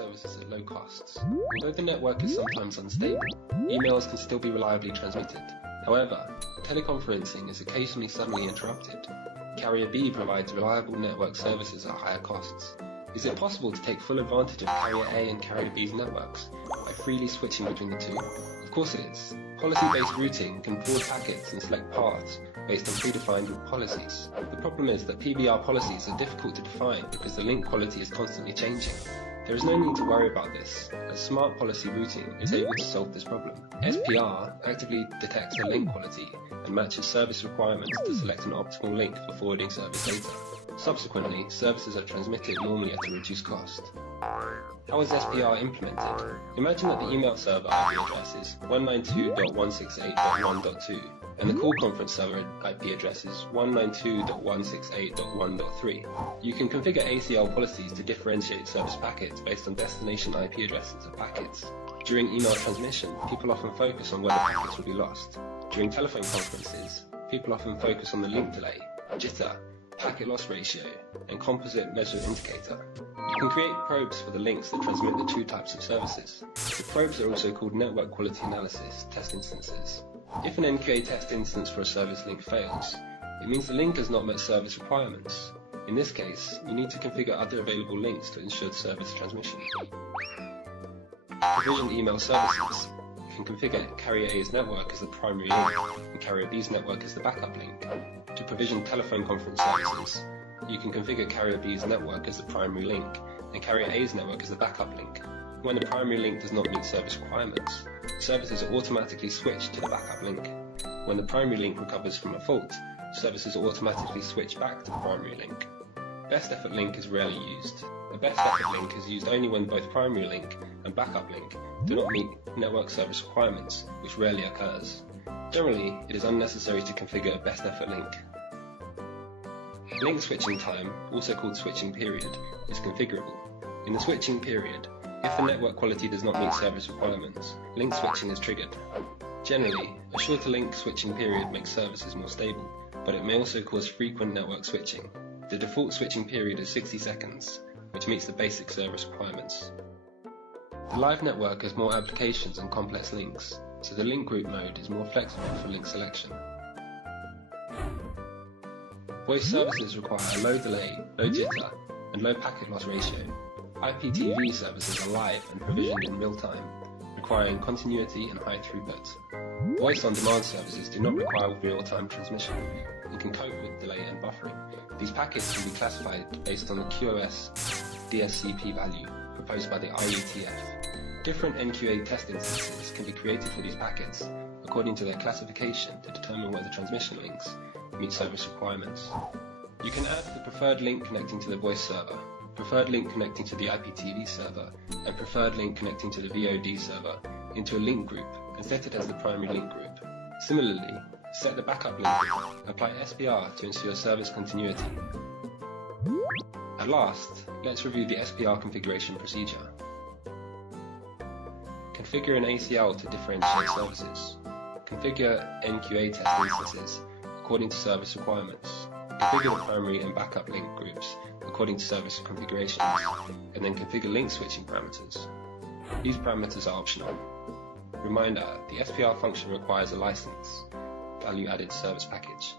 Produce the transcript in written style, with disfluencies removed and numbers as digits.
services at low costs. Although the network is sometimes unstable, emails can still be reliably transmitted. However, teleconferencing is occasionally suddenly interrupted. Carrier B provides reliable network services at higher costs. Is it possible to take full advantage of Carrier A and Carrier B's networks by freely switching between the two? Of course it is. Policy-based routing can forward packets and select paths based on predefined policies. The problem is that PBR policies are difficult to define because the link quality is constantly changing. There is no need to worry about this, as smart policy routing is able to solve this problem. SPR actively detects the link quality and matches service requirements to select an optimal link for forwarding service data. Subsequently, services are transmitted normally at a reduced cost. How is SPR implemented? Imagine that the email server IP address is 192.168.1.2 and the call conference server IP address is 192.168.1.3. You can configure ACL policies to differentiate service packets based on destination IP addresses of packets. During email transmission, people often focus on whether packets will be lost. During telephone conferences, people often focus on the link delay, jitter, packet loss ratio, and composite measure indicator. You can create probes for the links that transmit the two types of services. The probes are also called network quality analysis test instances. If an NQA test instance for a service link fails, it means the link has not met service requirements. In this case, you need to configure other available links to ensure service transmission. Provision email services. You can configure Carrier A's network as the primary link and Carrier B's network as the backup link. To provision telephone conference services, you can configure Carrier B's network as the primary link and Carrier A's network as the backup link. When the primary link does not meet service requirements, services are automatically switched to the backup link. When the primary link recovers from a fault, services are automatically switched back to the primary link. Best effort link is rarely used. A best effort link is used only when both primary link and backup link do not meet network service requirements, which rarely occurs. Generally, it is unnecessary to configure a best effort link. Link switching time, also called switching period, is configurable. In the switching period, if the network quality does not meet service requirements, link switching is triggered. Generally, a shorter link switching period makes services more stable, but it may also cause frequent network switching. The default switching period is 60 seconds, which meets the basic service requirements. The live network has more applications and complex links, so the link group mode is more flexible for link selection. Voice services require a low delay, low jitter, and low packet loss ratio. IPTV services are live and provisioned in real time, requiring continuity and high throughput. Voice-on-demand services do not require real-time transmission and can cope with delay and buffering. These packets can be classified based on the QoS DSCP value proposed by the IETF. Different NQA test instances can be created for these packets according to their classification to determine whether transmission links meet service requirements. You can add the preferred link connecting to the voice server, preferred link connecting to the IPTV server, and preferred link connecting to the VOD server into a link group and set it as the primary link group. Similarly, set the backup link group, apply SPR to ensure service continuity. At last, let's review the SPR configuration procedure. Configure an ACL to differentiate services. Configure NQA test instances according to service requirements. Configure the primary and backup link groups according to service configurations, and then configure link switching parameters. These parameters are optional. Reminder, the SPR function requires a license, value added service package.